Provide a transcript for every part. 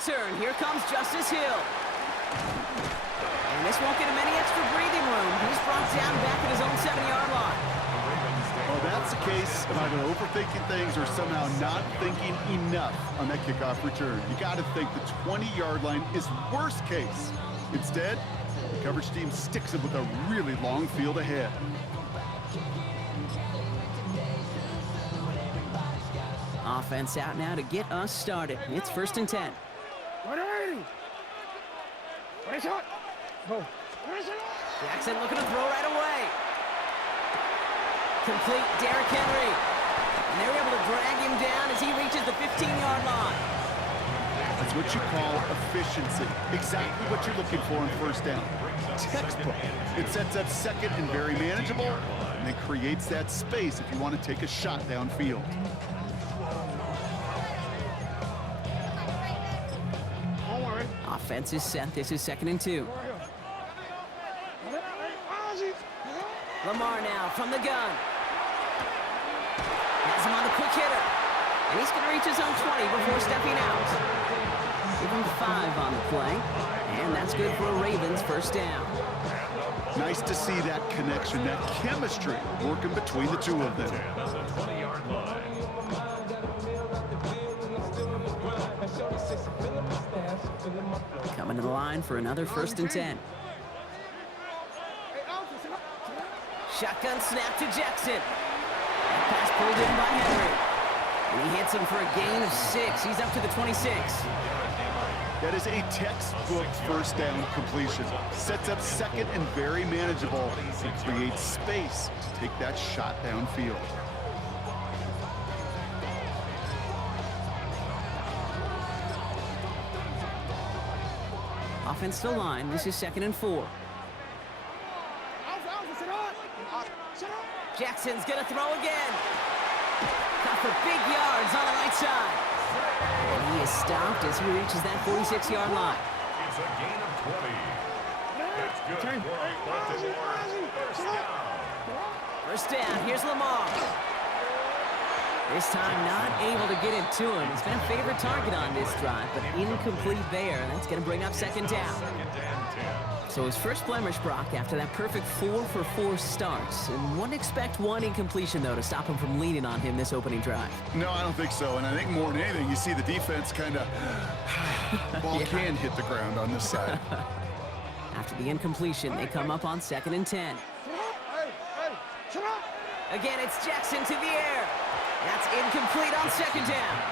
return. Here comes Justice Hill. And this won't get him any extra breathing room. He's brought down back at his own 7-yard line. Well, that's the case of either overthinking things or somehow not thinking enough on that kickoff return. You got to think the 20-yard line is worst case. Instead, the coverage team sticks him with a really long field ahead. Offense out now to get us started. It's 1st and 10. Jackson looking to throw right away. Complete Derrick Henry. And they're able to drag him down as he reaches the 15-yard line. That's what you call efficiency. Exactly what you're looking for in 1st down. Textbook. It sets up 2nd and very manageable, and it creates that space if you want to take a shot downfield. Offense is set. This is 2nd and 2. Lamar now from the gun. Has him on the quick hitter. And he's going to reach his own 20 before stepping out. Give him 5 on the play. And that's good for a Ravens 1st down. Nice to see that connection, that chemistry working between the two of them. Coming to the line for another 1st and 10. Shotgun snap to Jackson. That pass pulled in by Henry. And he hits him for a gain of 6. He's up to the 26. That is a textbook 1st down completion. Sets up 2nd and very manageable. It creates space to take that shot downfield. Offensive line. This is 2nd and 4. Jackson's gonna throw again. Cut for big yards on the right side. And he is stopped as he reaches that 46-yard line. It's a gain of 20. That's good for a 1st down. Here's Lamar. This time not able to get it to him. He's been a favorite target on this drive, but incomplete there. That's going to bring up 2nd down. So his first blemish, Brock, after that perfect 4-for-4 starts. And wouldn't expect one incompletion, though, to stop him from leaning on him this opening drive. No, I don't think so. And I think more than anything, you see the defense kind of... ball can hit the ground on this side. After the incompletion, they come up on 2nd and 10. Again, it's Jackson to the air. That's incomplete on 2nd down.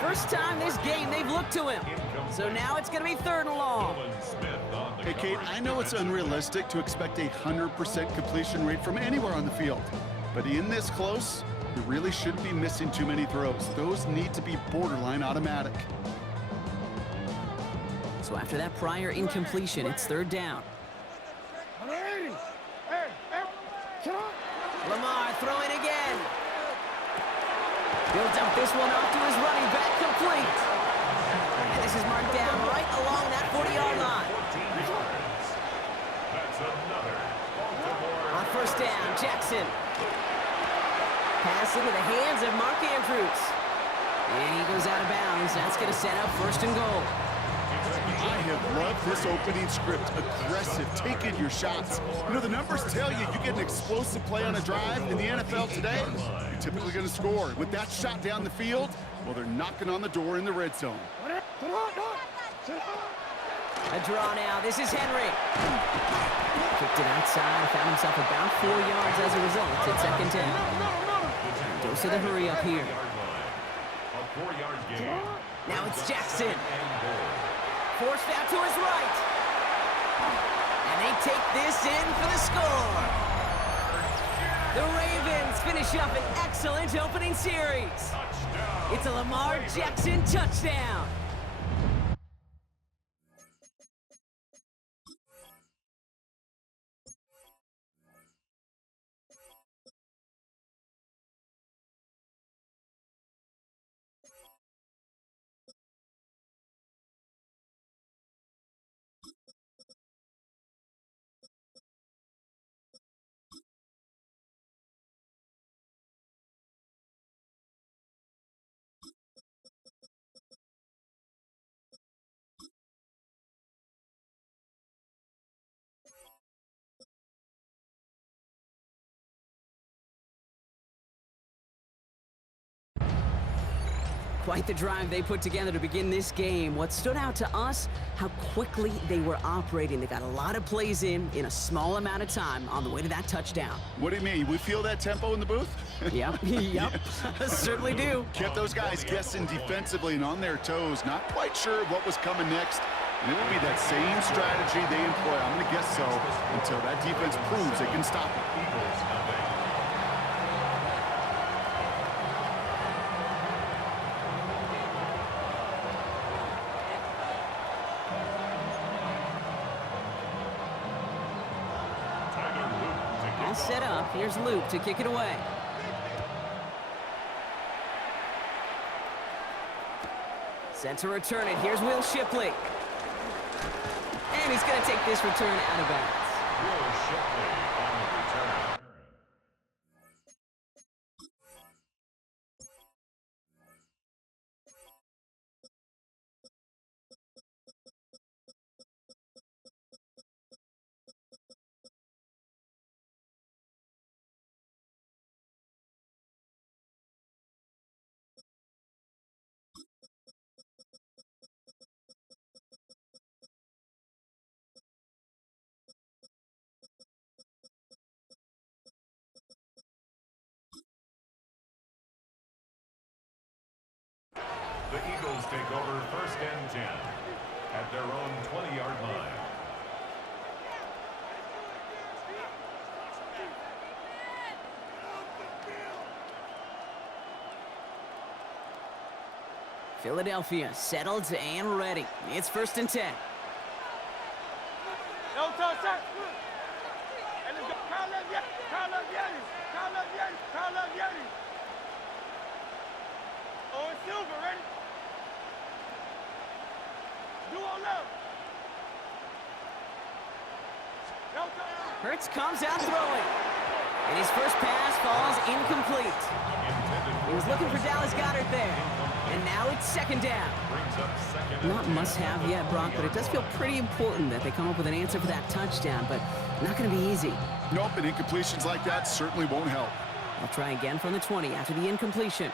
First time this game they've looked to him. So now it's going to be 3rd and long. Hey, Kate, I know it's unrealistic to expect a 100% completion rate from anywhere on the field. But in this close, you really shouldn't be missing too many throws. Those need to be borderline automatic. So after that prior incompletion, it's 3rd down. Lamar throwing again. He'll dump this one off to his running back, complete. And this is marked down right along that 40-yard line. On 1st down, Jackson. Pass into the hands of Mark Andrews. And he goes out of bounds. That's going to set up 1st and goal. I have loved this opening script. Aggressive, taking your shots. You know, the numbers tell you get an explosive play on a drive in the NFL today, you're typically going to score. With that shot down the field, well, they're knocking on the door in the red zone. A draw now. This is Henry. Kicked it outside. Found himself about 4 yards as a result. It's 2nd down. Goes to the hurry up here. Now it's Jackson. Forced out to his right. And they take this in for the score. The Ravens finish up an excellent opening series. It's a Lamar Jackson touchdown. Quite the drive they put together to begin this game. What stood out to us, how quickly they were operating. They got a lot of plays in a small amount of time on the way to that touchdown. What do you mean? We feel that tempo in the booth? Yep, yep, certainly do. Kept those guys guessing defensively and on their toes, not quite sure what was coming next. And it will be that same strategy they employ, I'm going to guess so, until that defense proves they can stop it. All set up. Here's Luke to kick it away. Set to return it. Here's Will Shipley. And he's going to take this return out of bounds. Will Shipley on the return. The Eagles take over 1st and 10 at their own 20-yard line. Philadelphia settled and ready. It's 1st and 10. Silver, ready? Duo left. Hurts comes out throwing. And his first pass falls incomplete. He was looking for Dallas Goedert there. And now it's 2nd down. Not must-have yet, Brock, but it does feel pretty important that they come up with an answer for that touchdown, but not going to be easy. Nope, and incompletions like that certainly won't help. They'll try again from the 20 after the incompletion.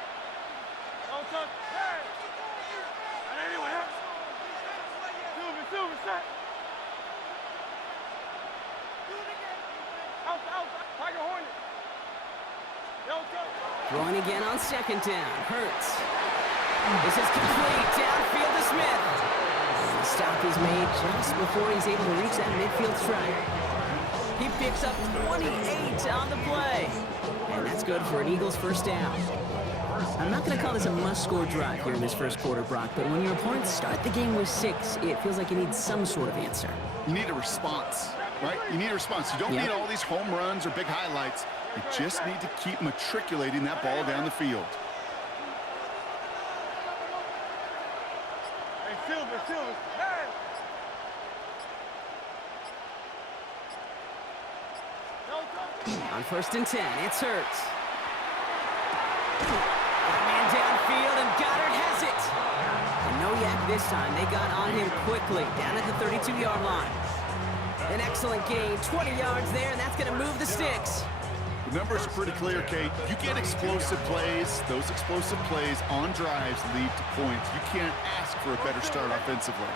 Throwing again on 2nd down. Hurts. This is complete. Downfield to Smith. The stop is made just before he's able to reach that midfield strike. He picks up 28 on the play. And that's good for an Eagles 1st down. I'm not going to call this a must-score drive here in this 1st quarter, Brock, but when your opponents start the game with 6, it feels like you need some sort of answer. You need a response, right? You need a response. You don't need all these home runs or big highlights. You just need to keep matriculating that ball down the field. Hey, Silver. Hey! On 1st and 10, it's Hurts. Got a man downfield, and Goddard has it. And no yak this time. They got on him quickly, down at the 32-yard line. An excellent gain, 20 yards there, and that's going to move the sticks. The numbers are pretty clear, Kate. You get explosive plays. Those explosive plays on drives lead to points. You can't ask for a better start offensively.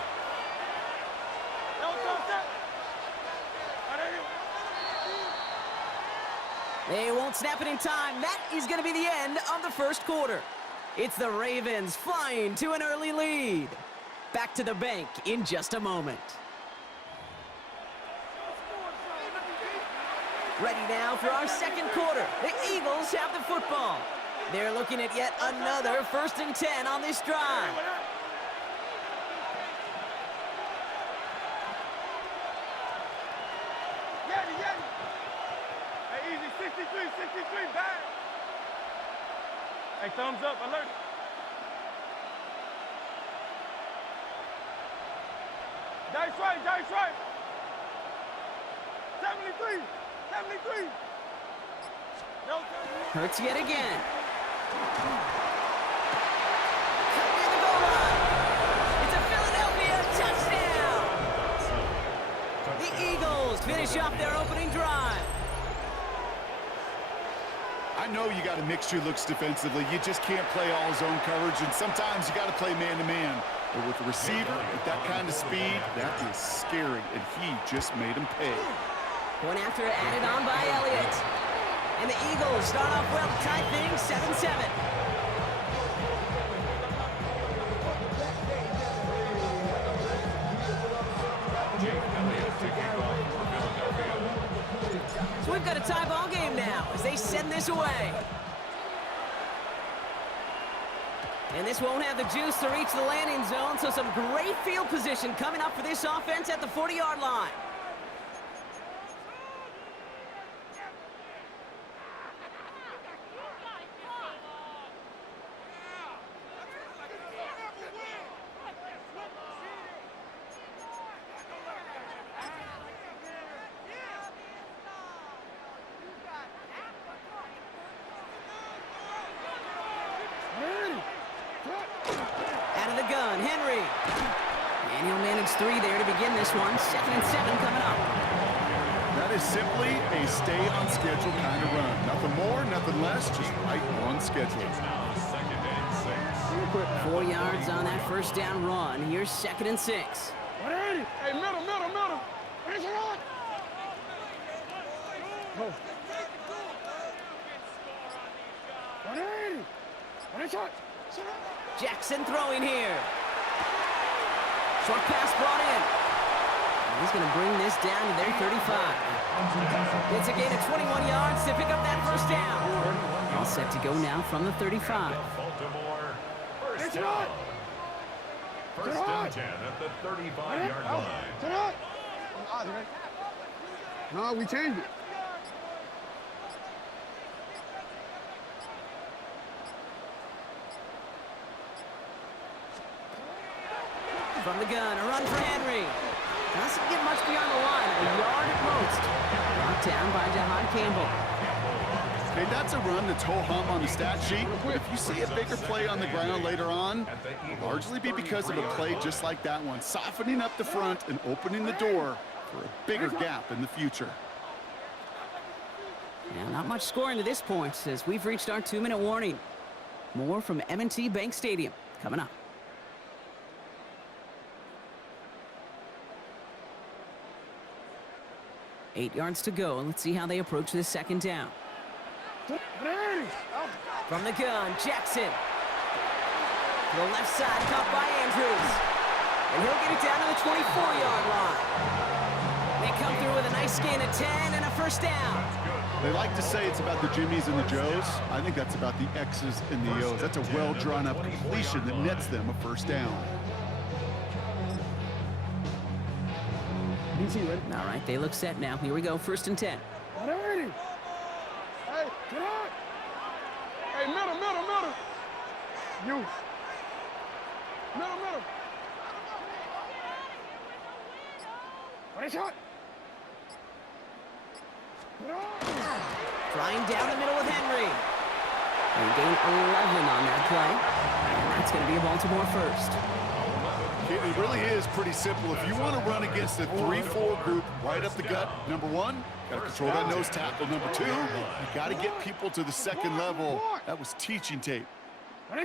They won't snap it in time. That is going to be the end of the 1st quarter. It's the Ravens flying to an early lead. Back to the bank in just a moment. Ready now for our 2nd quarter. The Eagles have the football. They're looking at yet another 1st and 10 on this drive. Hey, easy, 63, back. Hey, thumbs up, alert. Dice right. 73. Hurts yet again. Cut near the goal line. It's a Philadelphia touchdown. The Eagles finish off their opening drive. I know you got a mixture looks defensively. You just can't play all zone coverage, and sometimes you got to play man-to-man. But with a receiver with that kind of speed, that is scary, and he just made him pay. Point after added on by Elliott. And the Eagles start off well to tie things 7-7. So we've got a tie ball game now as they send this away. And this won't have the juice to reach the landing zone, so some great field position coming up for this offense at the 40-yard line. Out of the gun, Henry. And he'll manage 3 there to begin this one. 2nd and 7 coming up. That is simply a stay on schedule kind of run. Nothing more, nothing less, just right on schedule. 4 yards on that first down run. Here's 2nd and 6. Hey, middle. Finish it on. Go. 180. Finish it. Jackson throwing here. Short pass brought in. And he's going to bring this down to their 35. It's a gain of 21 yards to pick up that first down. All set to go now from the 35. Baltimore, first down. First and 10 at the 35-yard line. No, we changed it. From the gun, a run for Henry. Doesn't get much beyond the line, a yard at most. Brought down by Jahan Campbell. Okay, that's a run that's ho-hum on the stat sheet. If you see a bigger play on the ground later on, it'll largely be because of a play just like that one, softening up the front and opening the door for a bigger gap in the future. Yeah, not much scoring to this point as we've reached our 2-minute warning. More from M&T Bank Stadium coming up. Eight yards to go, and let's see how they approach this second down. From the gun, Jackson. To the left side, caught by Andrews. And he'll get it down to the 24-yard line. They come through with a nice gain of 10 and a first down. They like to say it's about the Jimmies and the Joes. I think that's about the X's and the O's. That's a well-drawn-up completion that nets them a first down. All right, they look set now. Here we go, 1st and 10. Hey, get out. Hey, middle. You. Middle. What is shot? Flying down the middle with Henry. And gain 11 on that play. And that's going to be a Baltimore first. It really is pretty simple. If you want to run against a 3-4 group right up the gut, number one, got to control that nose tackle. Number two, you got to get people to the second level. That was teaching tape. Yeah.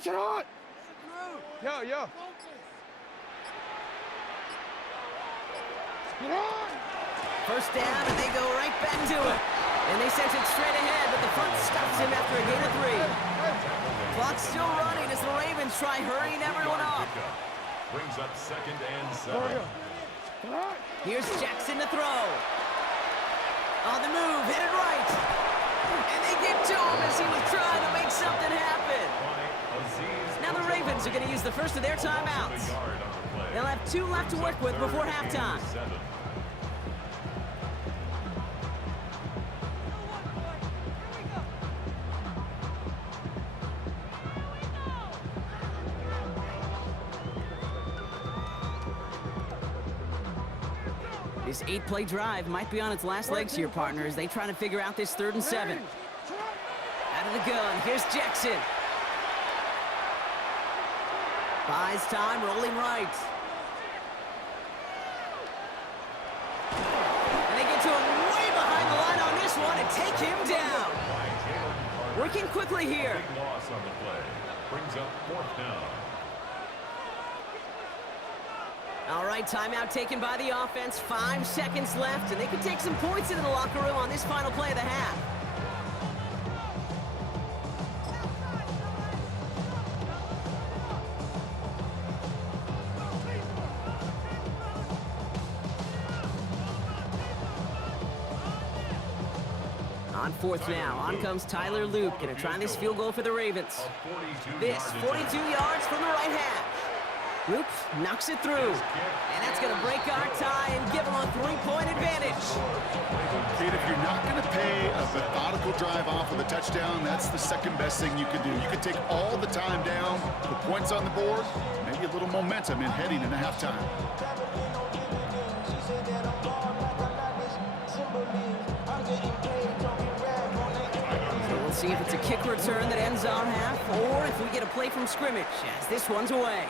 First down, and they go right back to it. And they sent it straight ahead, but the front stops him after a gain of 3. Clock's still running as the Ravens try hurrying everyone up. Brings up 2nd and 7. Here's Jackson to throw. On the move, hit it right. And they get to him as he was trying to make something happen. Now the Ravens are going to use the first of their timeouts. They'll have 2 left to work with before halftime. This 8-play drive might be on its last legs here, partners. They try to figure out this 3rd and 7. Out of the gun, here's Jackson. Buys time, rolling right. And they get to him way behind the line on this one and take him down. working quickly here. Big loss on the play. Brings up 4th down. All right, timeout taken by the offense. 5 seconds left, and they could take some points into the locker room on this final play of the half. On 4th now, on comes Tyler Luke, gonna try this field goal for the Ravens. This, 42 yards from the right half. Luke knocks it through, and that's gonna break our tie and give them a 3-point advantage. Kate, if you're not gonna pay a methodical drive off with a touchdown, that's the second best thing you can do. You can take all the time down, put points on the board, maybe a little momentum in heading into halftime. We'll see if it's a kick return that ends our half, or if we get a play from scrimmage, as this one's away.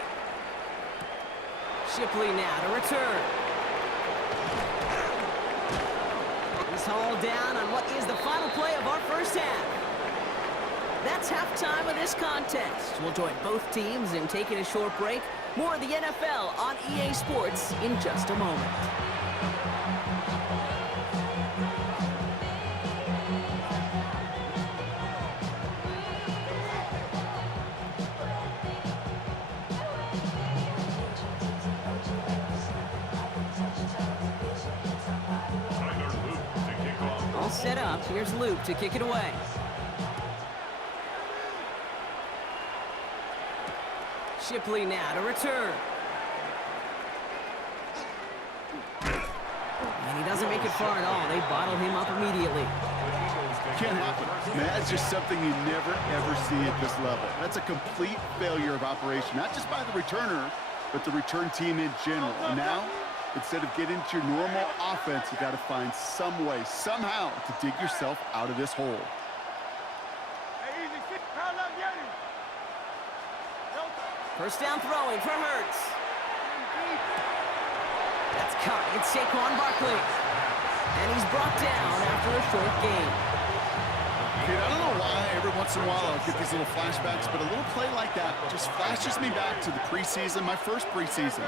Shipley now to return. He's hauled down on what is the final play of our first half. That's halftime of this contest. We'll join both teams in taking a short break. More of the NFL on EA Sports in just a moment. Set up. Here's Luke to kick it away. Shipley now to return. And he doesn't make it far at all. They bottle him up immediately. Can't happen. Man, that's just something you never, ever see at this level. That's a complete failure of operation, not just by the returner, but the return team in general. And now, instead of getting to your normal offense, you got to find some way, somehow, to dig yourself out of this hole. First down throwing for Hurts. That's caught. It's Saquon Barkley. And he's brought down after a short gain. Kid, I don't know why every once in a while I'll get these little flashbacks, but a little play like that just flashes me back to the preseason, my first preseason.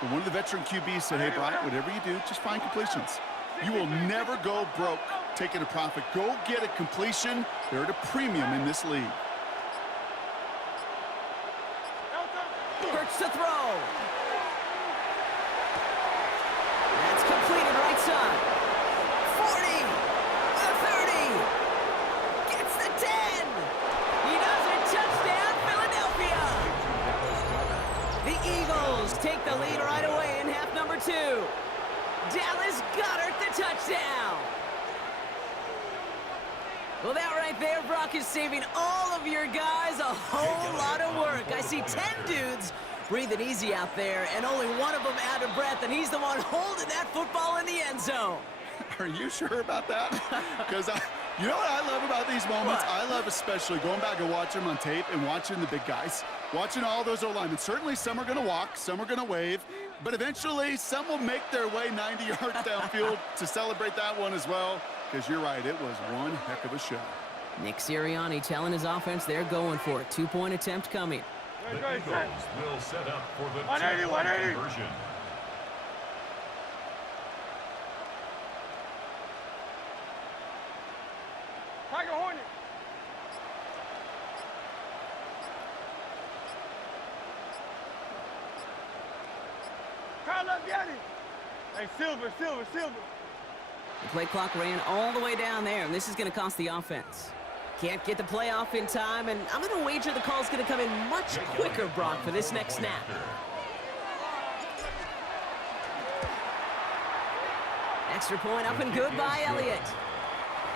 But one of the veteran QBs said, hey, Brian, whatever you do, just find completions. You will never go broke taking a profit. Go get a completion. They're at a premium in this league. Hurts to throw. That's completed right side. 40. The 30. Gets the 10. He does it. Touchdown, Philadelphia. The Eagles take the lead right away in half number 2. Dallas Goedert the touchdown. Well, that right there, Brock, is saving all of your guys a whole lot of work. I see 10 dudes breathing easy out there, and only one of them out of breath, and he's the one holding that football in the end zone. Are you sure about that? Because you know what I love about these moments? What? I love especially going back and watching them on tape and watching the big guys, watching all those O-linemen. Certainly some are going to walk, some are going to wave, but eventually some will make their way 90 yards downfield to celebrate that one as well. Because you're right, it was one heck of a show. Nick Sirianni telling his offense they're going for it. 2-point attempt coming. The Eagles will set up for the 2-point conversion. Tiger Hornet. Carlos Yanni. Hey, Silver. The play clock ran all the way down there, and this is going to cost the offense. Can't get the play off in time, and I'm going to wager the call's going to come in much quicker, Brock, for this next snap. Extra point up and good by Elliott.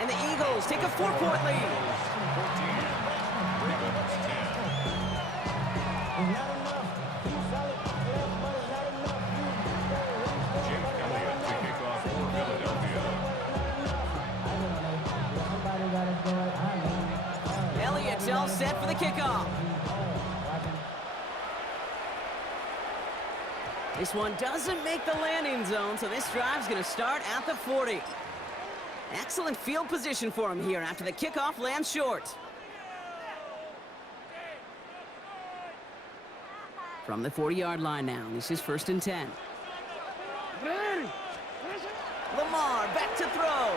And the Eagles take a 4-point lead. Elliott's all set for the kickoff. This one doesn't make the landing zone, so this drive's going to start at the 40. Excellent field position for him here after the kickoff lands short. From the 40-yard line now. This is 1st and 10. Lamar back to throw.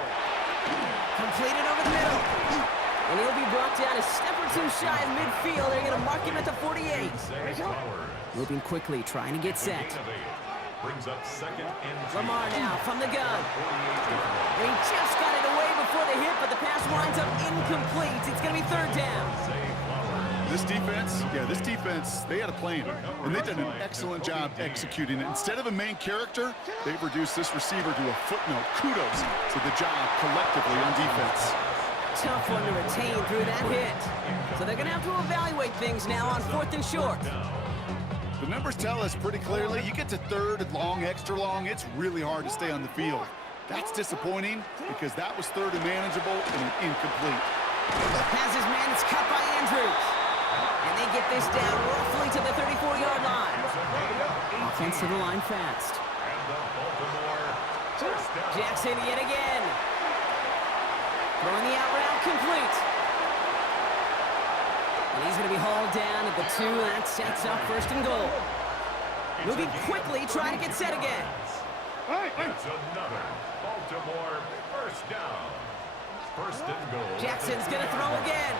Completed over the middle. And he'll be brought down a step or two shy of midfield. They're going to mark him at the 48. Moving quickly, trying to get set. Brings up 2nd and 2. Lamar now from the gun. He just got it away before the hit, but the pass winds up incomplete. It's going to be 3rd down. This defense, they had a plan, and they've done an excellent job executing it. Instead of a main character, they've reduced this receiver to a footnote. Kudos to the job collectively on defense. Tough one to retain through that hit. So they're going to have to evaluate things now on 4th and short. The numbers tell us pretty clearly, you get to 3rd and long, extra long, it's really hard to stay on the field. That's disappointing because that was 3rd and manageable and an incomplete. Has his man, it's cut by Andrews. And they get this down roughly to the 34-yard line. Offense to the line fast. Jackson yet again. Throwing the out route complete. And he's going to be hauled down at the 2. That sets up 1st and goal. Moving quickly, trying to get set again. It's another Baltimore 1st down. 1st and goal. Jackson's going to throw again.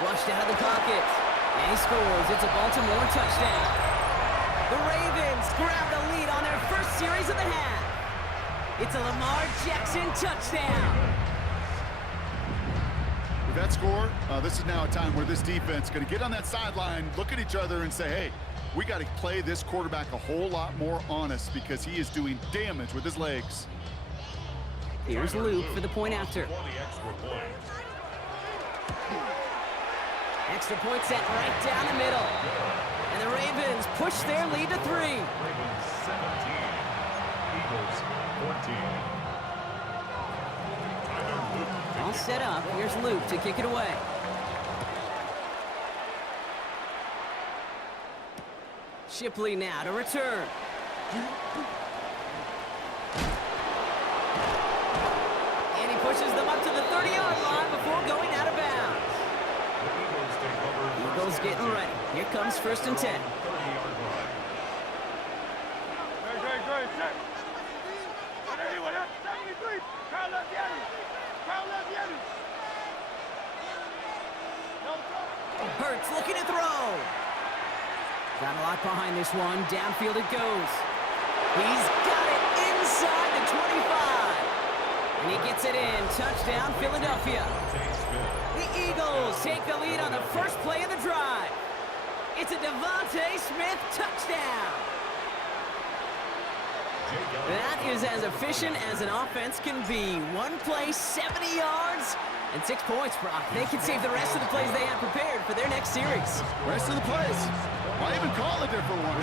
Flushed out of the pocket. And he scores. It's a Baltimore touchdown. The Ravens grabbed a lead on their first series of the half. It's a Lamar Jackson touchdown. With that score, this is now a time where this defense is going to get on that sideline, look at each other, and say, hey, we got to play this quarterback a whole lot more honest because he is doing damage with his legs. Here's Luke for the point after. Extra point set right down the middle. And the Ravens push their lead to 3. Ravens 17, Eagles 14. All set up. Here's Luke to kick it away. Shipley now to return. And he pushes them up to the 30-yard line before going out of bounds. Eagles getting ready. Here comes 1st and 10. Hurts looking to throw. Got a lot behind this one. Downfield it goes. He's got it inside the 25. And he gets it in. Touchdown, Philadelphia. The Eagles take the lead on the first play of the drive. It's a Devontae Smith touchdown. That is as efficient as an offense can be. One play, 70 yards, and 6 points, Brock. They can save the rest of the plays they have prepared for their next series. Rest of the plays? Why even call a different one?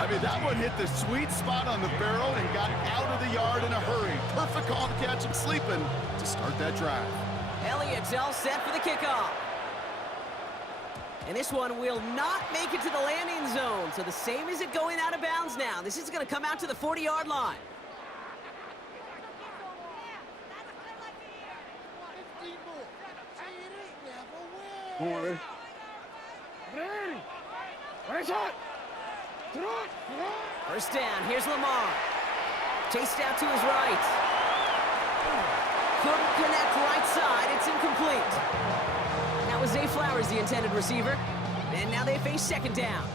I mean, that one hit the sweet spot on the barrel and got out of the yard in a hurry. Perfect call to catch him sleeping to start that drive. Elliott's all set for the kickoff. And this one will not make it to the landing zone. So the same as it going out of bounds now. This is going to come out to the 40-yard line. First down. Here's Lamar. Chased out to his right. Couldn't connect right side. It's incomplete. That was Zay Flowers, the intended receiver. And now they face 2nd down.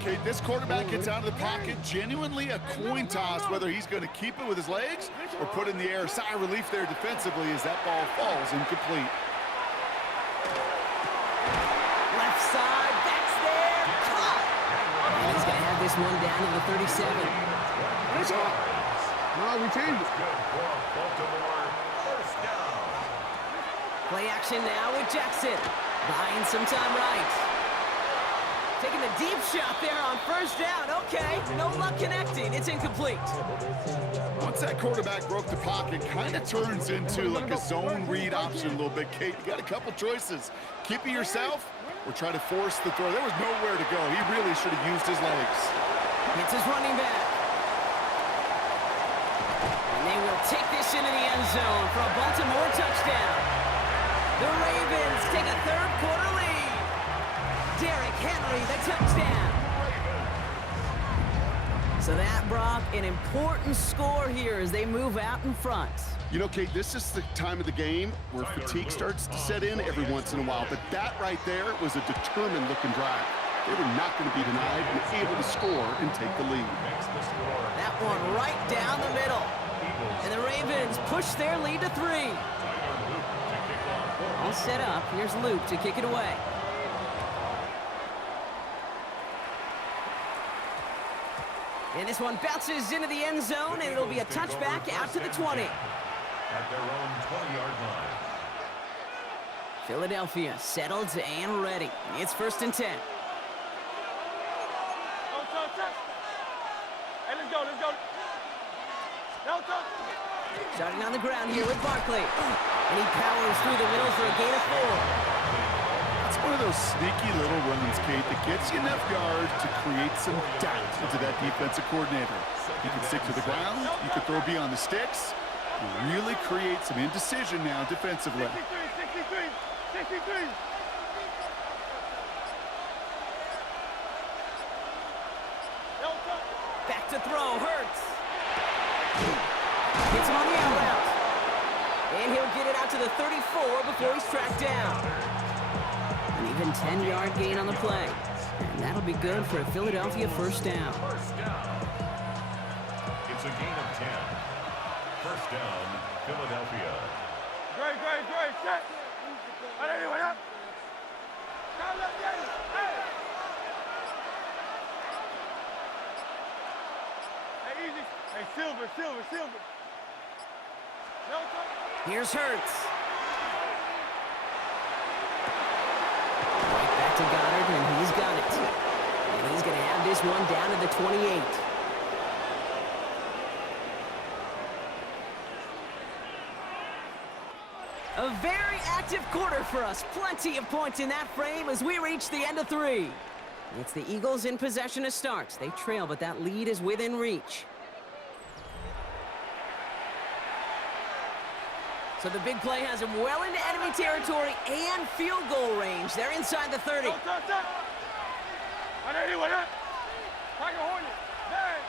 Okay, this quarterback gets out of the pocket, genuinely a coin toss whether he's going to keep it with his legs or put in the air. Sigh of relief there defensively as that ball falls incomplete. Left side, that's there, caught! And he's going to have this one down to the 37. No, we changed it. Play action now with Jackson. Buying some time right. Taking the deep shot there on 1st down. Okay, no luck connecting. It's incomplete. Once that quarterback broke the pocket, kind of turns into like a zone read option a little bit. Kate, you got a couple choices. Keep it yourself or try to force the throw. There was nowhere to go. He really should have used his legs. It's his running back. And they will take this into the end zone for a Baltimore touchdown. The Ravens take a 3rd quarter lead. Derrick Henry, the touchdown. So that, Brock, an important score here as they move out in front. You know, Kate, this is the time of the game where fatigue starts to set in every once in a while, but that right there was a determined-looking drive. They were not going to be denied and able to score and take the lead. That one right down the middle. And the Ravens push their lead to 3. All set up. Here's Luke to kick it away. And this one bounces into the end zone, and it'll be a touchback out to the 20. At their own 20-yard line. Philadelphia settled and ready. It's 1st and 10. Hey, let's go, let's go. Starting on the ground here with Barkley. And he powers through the middle for a gain of 4. It's one of those sneaky little runs, Kate, that gets you enough yards to create some doubt into that defensive coordinator. You can stick to the ground, you can throw beyond the sticks, you really create some indecision now defensively. 63. Back to throw, Hurts. Hits him on the out route. And he'll get it out to the 34 before he's tracked down. An even 10-yard gain on the play. And that'll be good for a Philadelphia 1st down. First down. It's a gain of 10. First down, Philadelphia. Great, check. What up? Hey, easy. Hey, Silver. No touch. Here's Hurts. Right back to Goddard, and he's got it. And he's going to have this one down to the 28. A very active quarter for us. Plenty of points in that frame as we reach the end of 3. It's the Eagles in possession to start. They trail, but that lead is within reach. So the big play has him well into enemy territory and field goal range. They're inside the 30. What up? Tiger Hornet. Man.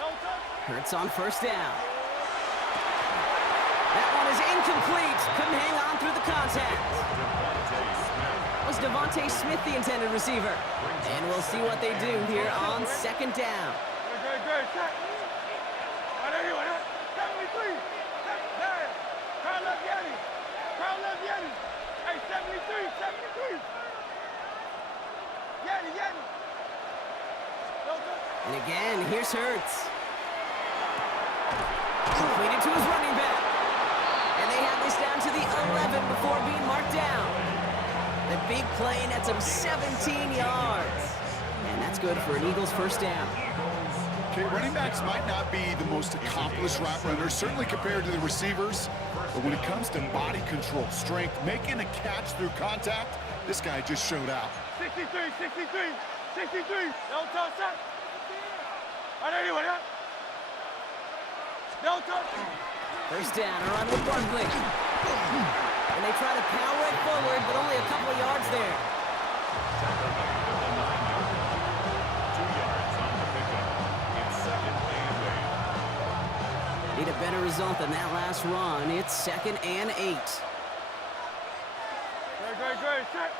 No touch. Hurts on 1st down. That one is incomplete. Couldn't hang on through the contact. Was Devontae Smith the intended receiver? And we'll see what they do here on 2nd down. Good. Check. 73. Carl Yeti. Hey, 73. Yeti. No touch. And again, here's Hurts. Completed to his running back. And they have this down to the 11 before being marked down. The big play nets him 17 yards. And that's good for an Eagles 1st down. Okay, running backs might not be the most accomplished route runners, certainly compared to the receivers. But when it comes to body control, strength, making a catch through contact, this guy just showed out. 63. No touch. No touch. 1st down, a run with Barkley. And they try to power it forward, but only a couple of yards there. 2 yards on the pickup. It's 2nd and 8. Need a better result than that last run. It's 2nd and 8. Great. Check.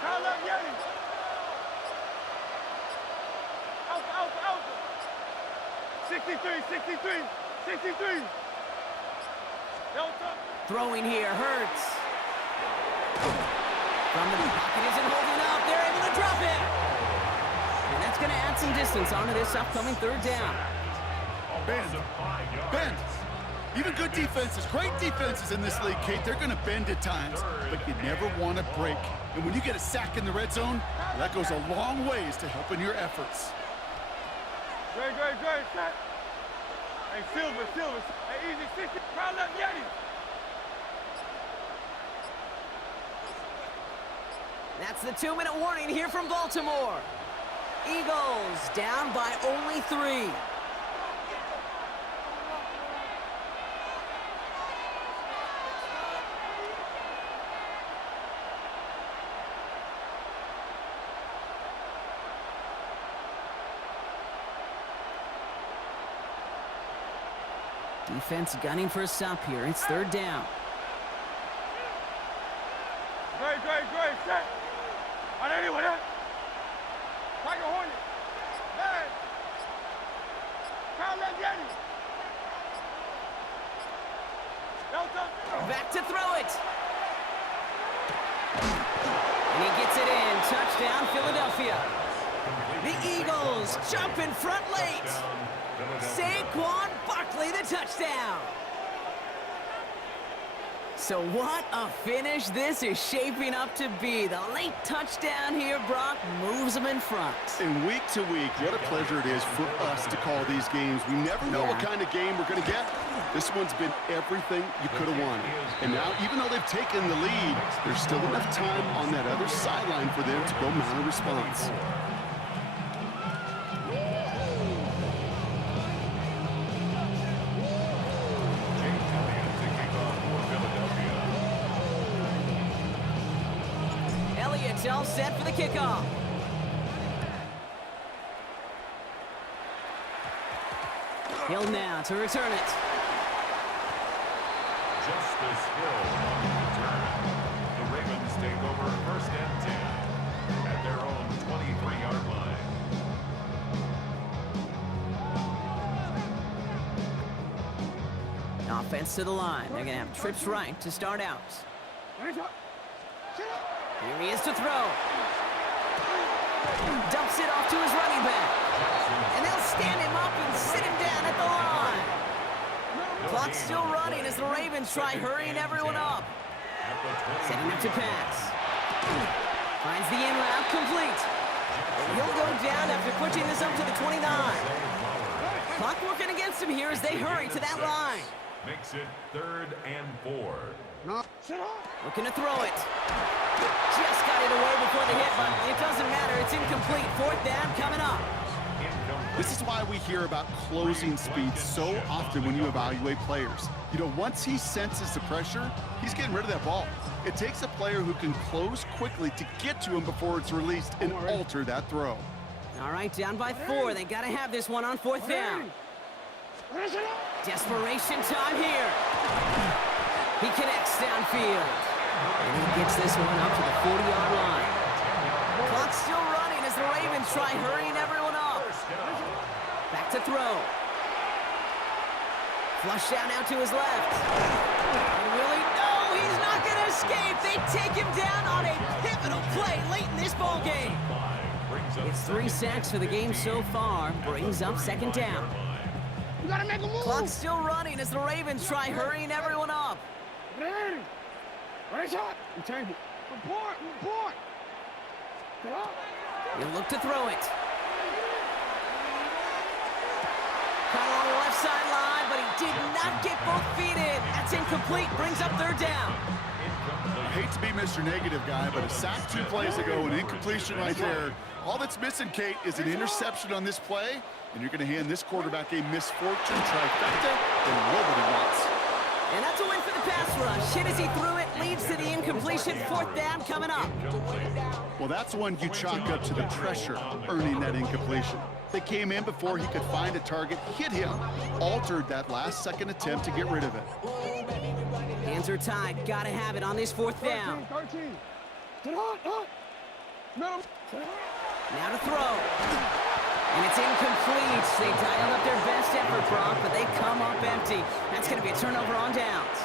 Carl Yeti. Out. 63. No touch. Throwing here, Hurts. From the pocket isn't holding up. They're able to drop it. And that's going to add some distance onto this upcoming 3rd down. Bend. Even good defenses, great defenses in this league, Kate, they're going to bend at times, but you never want to break. And when you get a sack in the red zone, well, that goes a long ways to helping your efforts. Great. Check. Hey, Silver. Hey, easy. 60. Carl Yeti. That's the 2-minute warning here from Baltimore. Eagles down by only 3. Defense gunning for a stop here. It's third down. Great, set. On anyone, huh? Tiger Hornet. Man. Crown left Yeti. Back to throw it. And he gets it in. Touchdown, Philadelphia. The Eagles jump in front late. Saquon Barkley, the touchdown. So what a finish this is shaping up to be. The late touchdown here, Brock, moves them in front. And week to week, what a pleasure it is for us to call these games. We never know what kind of game we're going to get. This one's been everything you could have wanted. And now, even though they've taken the lead, there's still enough time on that other sideline for them to go mount a response. Elliott's all set for the kickoff. Hill now to return it. Just as Hill on the return. The Ravens take over first and 10 at their own 23-yard line. Offense to the line. They're going to have trips right to start out. Here he is to throw. Dumps it off to his running back. And they'll stand him up and sit him down at the line. Clock's still running as the Ravens try hurrying everyone up. Setting up to pass. Finds the in route complete. And he'll go down after pushing this up to the 29. Clock working against him here as they hurry to that line. Makes it 3rd and 4. Looking to throw it. Just got it away before the hit, but it doesn't matter. It's incomplete. 4th down coming up. This is why we hear about closing speed so often when you evaluate players. You know, once he senses the pressure, he's getting rid of that ball. It takes a player who can close quickly to get to him before it's released and alter that throw. All right, down by 4. They got to have this one on 4th down. Desperation time here. He connects downfield. And he gets this one up to the 40-yard line. Clock's still running as the Ravens try hurrying everyone up. Back to throw. Flush down out to his left. And Willie, no, he's not going to escape. They take him down on a pivotal play late in this ball game. It's 3 sacks for the game so far. Brings up 2nd down. You gotta make a move. Clock's still running as the Ravens try hurrying everyone up. Ready. Right shot. Return it. Report. He'll look to throw it. Caught along the left sideline, but he did not get both feet in. That's incomplete. Brings up 3rd down. I hate to be Mr. Negative guy, but a sack 2 plays ago, an incompletion right there. All that's missing, Kate, is an interception on this play, and you're going to hand this quarterback a misfortune trifecta that nobody wants. And that's a win for the pass rush. Hit as he threw it, leads to the incompletion. 4th down coming up. Well, that's one you chalk up to the pressure earning that incompletion. They came in before he could find a target, hit him, altered that last-second attempt to get rid of it. Hands are tied. Got to have it on this 4th down. 13. Now to throw. And it's incomplete. They dialed up their best effort, Brock, but they come up empty. That's going to be a turnover on downs.